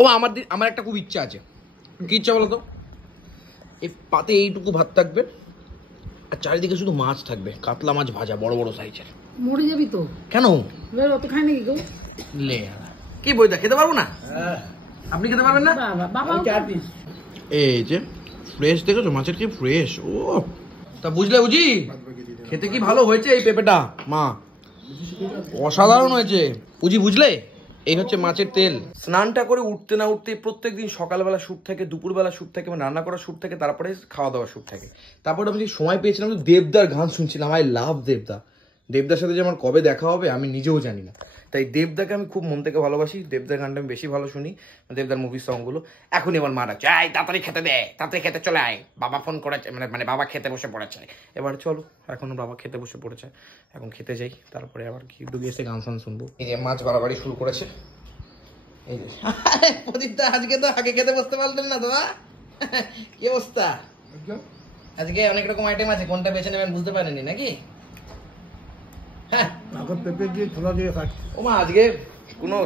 ও আমার একটা খুব ইচ্ছা আছে। কি ইচ্ছা বলো তো? এই পাতে এইটুকু ভাত থাকবে আর চারিদিকে শুধু মাছ থাকবে, কাতলা মাছ ভাজা বড় বড় সাইজের। মরে যাবি তো। কেন? অত খাই নাকি কেউ? লে কি বইটা খেতে পারবো না? আপনি খেতে পারবেন না? বাবা এই যে ফ্রেশ দেখেছো, মাছের কি ফ্রেশ। ও তা বুঝলে বুঝি খেতে কি ভালো হয়েছে এই পেঁপেটা মা, অসাধারণ হয়েছে বুঝি। বুঝলে এই হচ্ছে মাছের তেল। স্নানটা করে উঠতে না উঠতে প্রত্যেকদিন সকালবেলা শ্যুট থাকে, দুপুরবেলা শ্যুট থাকে, মানে রান্না করার শ্যুট থাকে, তারপরে খাওয়া দাওয়ার শ্যুট থাকে। তারপরে আমি সময় পেয়েছিলাম তো দেবদার গান শুনছিলাম। আই লাভ দেবদা। দেবদার সাথে যে আমার কবে দেখা হবে আমি নিজেও জানি না, তাই দেবদাকে আমি খুব মন থেকে ভালোবাসি। দেবদার গানটা আমি বেশি ভালো শুনি, দেবদার মুভির সংগুলো। এখনই আমার মা ডাকছে, আয় তাড়াতাড়ি খেতে দে, তাড়াতাড়ি খেতে চলে আয়, বাবা ফোন করেছে, মানে বাবা খেতে বসে পড়েছে। এবার চলো, এখনো বাবা খেতে বসে পড়েছে, এখন খেতে যাই, তারপরে আবার কি ডুবে এসে গান ফান শুনবো। এই যে মাছ বাড়াবাড়ি শুরু করেছে। এই যে প্রদীপদা আজকে তো আগে খেতে বসতে পারতেন না তো, কি অবস্থা? আজকে অনেক রকম আইটেম আছে, কোনটা বেছে নেবেন বুঝতে পারেননি নাকি? হ্যাঁ পেঁপে দিয়ে ছোলা দিয়ে খাচ্ছি। ও মা আজকে কোনো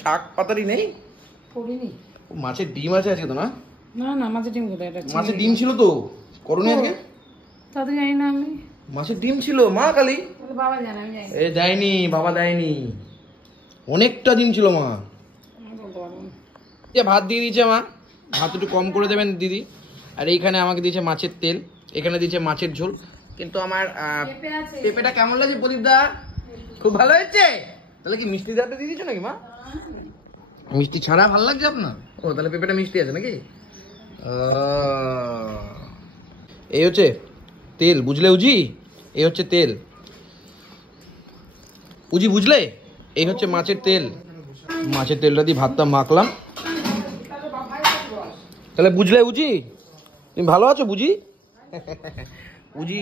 শাক পাতারি নেই? মাছের ডিম আছে আজকে তো? না না মাছের ডিম কোথায়? মাছের ডিম ছিল তো, করনি আজকে? তাতে জানি না আমি। মাছের ডিম ছিল মা কালী? বাবা জানে, আমি জানি। এ দেয়নি, বাবা দেয়নি, অনেকটা ডিম ছিল মা। ভাত দিয়ে দিয়েছে মা, ভাত একটু কম করে দেবেন দিদি। আর এইখানে আমাকে দিয়েছে মাছের তেল, এখানে দিয়েছে মাছের ঝোল। কিন্তু আমার পেঁপেটা কেমন লাগছে প্রদীপদা? খুব ভালো হয়েছে। তাহলে কি মিষ্টি দাঁড়টা দিয়ে দিচ্ছ নাকি মা? মিষ্টি ছাড়া ভালো লাগছে আপনার? ও তাহলে পেঁপেটা মিষ্টি আছে নাকি? এই হচ্ছে তেল, বুঝলে উজি? এই হচ্ছে তেল উজি, বুঝলে? এই হচ্ছে মাছের তেল। মাছের তেলটা দিয়ে ভাতটা মাখলাম। তাহলে বুঝলে উজি? তুমি ভালো আছো বুঝি? উজি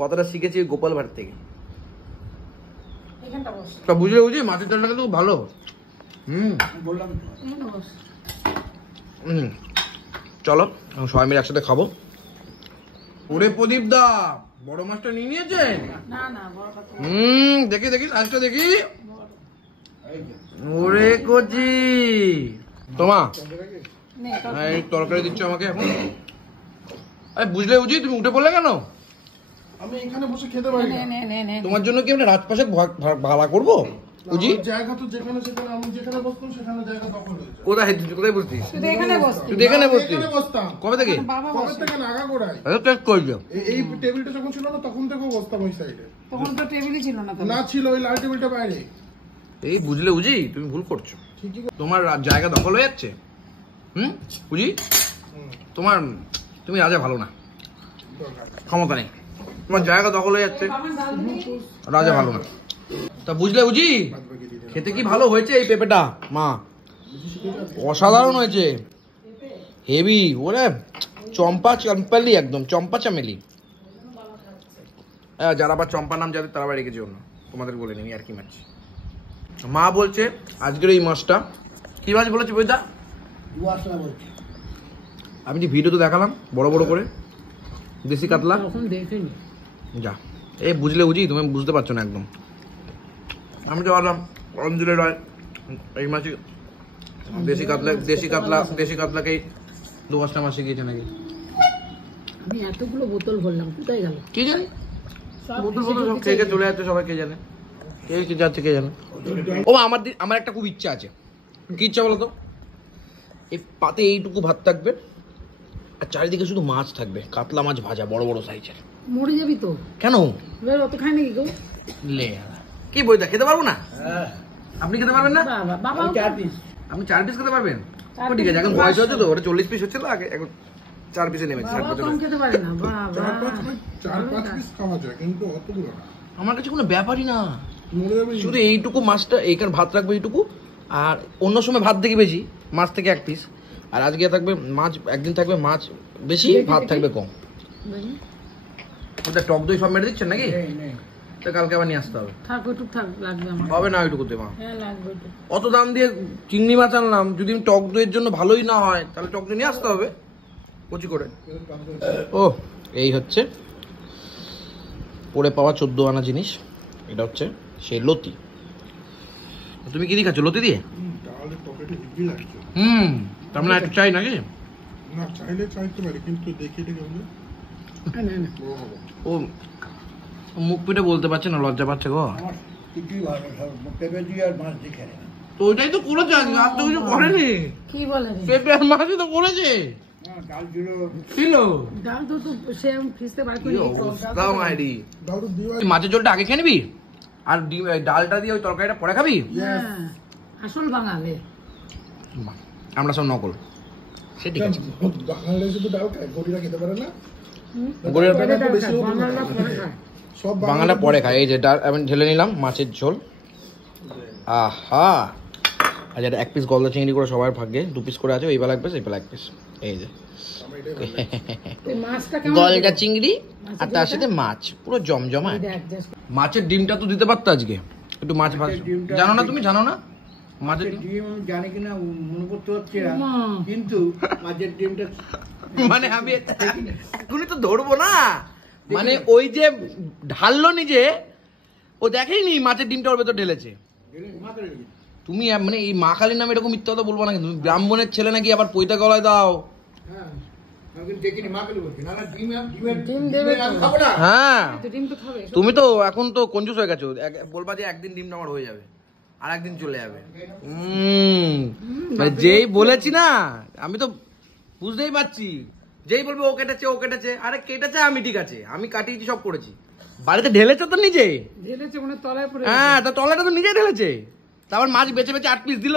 কথাটা শিখেছি গোপাল ভাট থেকে। বুঝলে বুঝি মাছের তেলটা কিন্তু ভালো। চলো সবাই মিলে একসাথে খাবো। ওরে প্রদীপ দা বড় মাছটা নিয়ে নিয়েছেন? দেখি দেখি সাইজটা দেখি। ওরে কচি তোমা এই তরকারি দিচ্ছ আমাকে এখন। আরে বুঝলে বুঝি তুমি উঠে পড়লে কেন? আমি এখানে বসে খেতে পারি না। তোমার জন্য কি আমরা রাজপ্রাসাদ ভাড়া করবো? বুঝি জায়গা তো যেখানে সেখানে, আমি যেখানে বসতাম সেখানে জায়গা দখল হয়েছে। কোথায় বসতিস? শুধু এখানে বসতি। তুই এখানে বসতিস? বসতাম। কবে থেকে? কবে থেকে না, আগাগোড়ায়। টেস্ট করছো? এই টেবিলটা যখন ছিল না তখন থেকেও বসতাম ওই সাইডে। তখন তো টেবিলই ছিল না। না ছিল, ওই লাল টেবিলটা বাইরে। এই বুঝলে বুঝি তুমি ভুল করছো, তোমার জায়গা দখল হয়ে যাচ্ছে। বুঝি তুমি রাজা ভালো না, ক্ষমতা নেই, তোমার জায়গা দখল হয়ে যাচ্ছে, রাজা ভালো না। তা বুঝলে বুঝি খেতে কি ভালো হয়েছে এই পেঁপেটা মা, অসাধারণ হয়েছে, হেভি। ওরে চম্পা চাম্পালি, একদম চম্পা চামেলি। যারা আবার চম্পা নাম যাদের তারা আবার রেখেছে অন্য, তোমাদের বলে নিবি আর কি মাছ। মা বলছে আজকের এই মাছটা কি মাছ বলেছে বইদা? আমি যে ভিডিও তো দেখালাম বড় বড় করে, দেশি কাতলা। যা এই বুঝলে বুঝি তুমি বুঝতে পারছো না একদম। আমি তো ভাবলাম অঞ্জলি রয় এই মাছ দেশি কাতলাকেই 2-5টা মাসে গিয়েছে নাকি। আমি এতগুলো বোতল ভরলাম, কোথায় গেল কি জানি? বোতল সব খেয়ে চলে যাচ্ছে, সবাই কে জানে, কে যাচ্ছে কে জানে। ও আমার একটা খুব ইচ্ছা আছে। কি ইচ্ছা বলো তো? এই পাতে এইটুকু ভাত থাকবে আর চারিদিকে শুধু মাছ থাকবে, কাতলা মাছ ভাজা বড় বড় সাইজের। মরে যাবি তো। কেন? অত খাই নাকি কেউ? লে কি বইটা খেতে পারবো না? আপনি খেতে পারবেন না? বাবা আপনি 4 পিস খেতে পারবেন? ঠিক আছে, এখন বয়স হচ্ছে তো, ওটা 40 পিস হচ্ছিল আগে, এখন 4 পিসে নেমেছে। খেতে পারে না। 4-5 পিস খাওয়া যায় কিন্তু অতগুলো না। আমার কাছে কোনো ব্যাপারই না, শুধু এইটুকু মাছটা, এইখানে ভাত রাখবে এইটুকু, আর অন্য সময় ভাত থেকে বেশি, মাছ থেকে 1 পিস। আর আজকে থাকবে মাছ, একদিন থাকবে মাছ বেশি, ভাত থাকবে কম। ওটা টক দই সব মেরে দিচ্ছেন নাকি? তো কালকে আবার নিয়ে আসতে হবে। হবে না ওইটুকুতে মা, অত দাম দিয়ে চিংড়ি মাছ আনলাম, যদি টক দইয়ের জন্য ভালোই না হয় তাহলে টক দই নিয়ে আসতে হবে কচি করে। ও এই হচ্ছে পড়ে পাওয়া 14 আনা জিনিস, এটা হচ্ছে সেই লতি। তুমি কি দিয়ে খাচ্ছ? লতি দিয়ে? তার মানে একটু চাই নাকি? না চাইলে চাইতে পারি, কিন্তু দেখি এটা কেমন না না বড় হবে। ও মুখ পিটে বলতে পারছে না, লজ্জা পাচ্ছে গো। আমার কিছুই ভালো সব পেঁপে দিয়ে আর মাছ দিয়ে খেলে না। তো ওইটাই তো করেছে আজকে, আর তো কিছু করেনি। কি বলে রে? পেঁপে আর মাছই তো করেছে। ডাল ছিল, ছিল ডাল তো তো সে ফ্রিজে বার করে কি রেখেছি। অবস্থা মাইরি। দাদু দিওয়ার তুই মাছের ঝোলটা আগে খেয়ে নিবি, আর ডিম ডালটা দিয়ে ওই তরকারিটা পরে খাবি। হ্যাঁ, আসল বাঙালি। বাহ, আমরা সব নকল। সে ঠিক আছে। বাঙালি শুধু ডাল খায়, গরিরা খেতে পারে না। গরিরা টাকা তো বেশি হবে না। বাঙালিরা পরে খায়। সব বাংলাটা পরে খাই। এই যে ডাল আমি ঢেলে নিলাম মাছের ঝোল। আহা, আর যেটা এক পিস গলদা চিংড়ি করে সবার ভাগ্যে 2 পিস করে আছে, এই বেলা 1 পিস, এই বেলা 1 পিস। এই যে আমার এটাই ভালো লাগে। এই মাছটা কেমন? গলদা চিংড়ি আর তার সাথে মাছ, পুরো জমজমা। এটা adjust কর। মাছের ডিমটা তো দিতে পারতো আজকে, একটু মাছ ভাজ। ডিমটা- জানো না তুমি, জানো না মাছের ডিম? ডিম জানি কিনা মনে করতে হচ্ছে না, মা। কিন্তু মাছের ডিমটা মানে আমি এখনই তো ধরবো না, মানে ওই যে ঢাললো নিজে, ও দেখেইনি মাছের ডিমটা ওর ভেতর ঢেলেছে। মাথায় রেখে। তুমি মানে এই মা কালীর নামে এরকম মিথ্যা কথা বলবো না, কিন্তু তুমি ব্রাহ্মণের ছেলে নাকি আবার পৈতা গলায় দাও। হ্যাঁ, আমি কিন্তু দেখিনি, মা পেলে বলছি, না না ডিমের ডিম দেবে তো। আমি খাবো না। হ্যাঁ, তো ডিম তো খাবে। তুমি তো এখন তো কঞ্জুস হয়ে গেছো। বলবা যে একদিন ডিমটা আমার হয়ে যাবে, আর একদিন চলে যাবে। মানে যেই বলেছি না, আমি তো বুঝতেই পারছি। যেই বলবে ও কেটেছে, ও কেটেছে, আরে কেটেছে আমি, ঠিক আছে আমি কাটিয়েছি, সব করেছি। বাড়িতে ঢেলেছে তো নিজে। ঢেলেছে মনে হয় তলায় পড়ে হ্যাঁ, তো তলাটা তো নিজেই ঢেলেছে। তারপর মাছ বেছে বেছে 8 পিস দিল।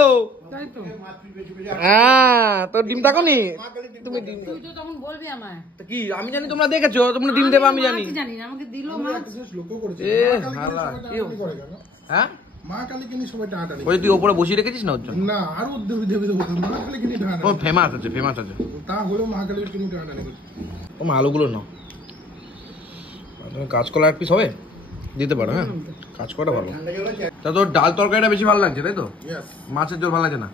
তাই তো। মাছ বেশি বেশি হ্যাঁ, তো ডিম থাকোনি তুমি। ডিম তুই তো তখন বলবি আমায়। তো কি আমি জানি তোমরা দেখেছো, তোমরা ডিম দেবে আমি জানি। কি জানি না, আমাকে দিল আমি মাছ। একটা জিনিস লক্ষ্য করেছি, এ, মা কালীকে নিয়ে হালা, সবাই কি টানাটানি করে কেন? হ্যাঁ, মা কালীকে নিয়ে সবাই টানাটানি ওই করে। তুই ওপরে বসিয়ে রেখেছিস না ওর জন্য। না, আরো দেবী দেবী দেবী মা কালীকে নিয়ে ও টানাটানি। ফেমাস আছে, ফেমাস আছে। তা হলেও মা কালীকে নিয়ে টানাটানি করছে। ও আলুগুলো নাও। আর তুমি কাঁচকলা 1 পিস হবে দিতে পারো। হ্যাঁ, কাঁচকলাটা ভালো। ঠান্ডা জল আছে? তা তোর ডাল তরকারিটা বেশি ভালো লাগছে, তাই তো? Yes. মাছের ঝোল ভালো লাগছে না?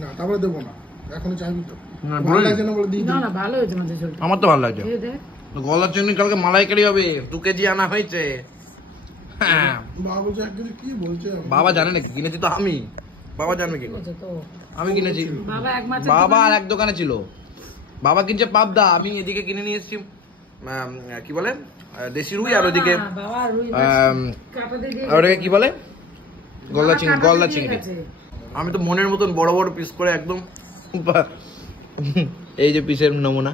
না, তারপরে দেবো না, এখনই চাইবি তো। না, ভালো বলি। লাগছে না বলে দিই না না ভালো হয়েছে মাছের ঝোলটা। আমার তো ভালো লাগছে। খেয়ে দে। গলা চিংড়ি কালকে মালাইকারি হবে, 2 কেজি আনা হয়েছে। হ্যাঁ, বাবা বলছে 1 কেজি, কি বলছে? বাবা জানে নাকি? কিনেছি তো আমি, বাবা জানবে কি করে? বলছে তো। আমি কিনেছি। বাবা এক মাছ। বাবা আর এক দোকানে ছিল। বাবা কিনছে পাবদা, আমি এদিকে কিনে নিয়ে এসেছি কি বলে দেশি রুই, আর ওদিকে বাবা রুই মাছ কাটা দিয়ে দিয়ে। আর ওটাকে কি বলে গলদা চিংড়ি, কাটা গলদা দিয়ে চিংড়ি। গেছে। আমি তো মনের মতন বড় বড় পিস করে একদম এই যে পিসের নমুনা।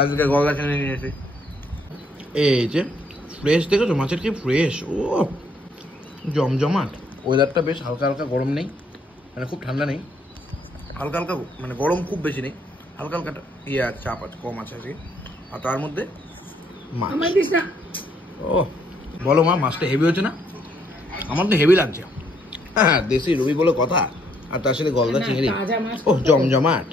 আজকে গলদা চিংড়ি নিয়ে এসেছি। এই যে ফ্রেশ, দেখেছো মাছের কি ফ্রেশ। ও জমজমাট। ওয়েদারটা বেশ হালকা হালকা, গরম নেই, মানে খুব ঠান্ডা নেই, হালকা হালকা, মানে গরম খুব বেশি নেই, হালকা হালকা ইয়ে আছে, চাপ আছে, কম আছে আজকে। আর তার মধ্যে মাছ। আমায় দিস না। ও বলো মা, মাছটা হেভি হচ্ছে না? আমার তো হেভি লাগছে। হ্যাঁ, দেশি রুই বলে কথা, আর তার সাথে গলদা না, চিংড়ি। তাজা মাছ ও জমজমাট।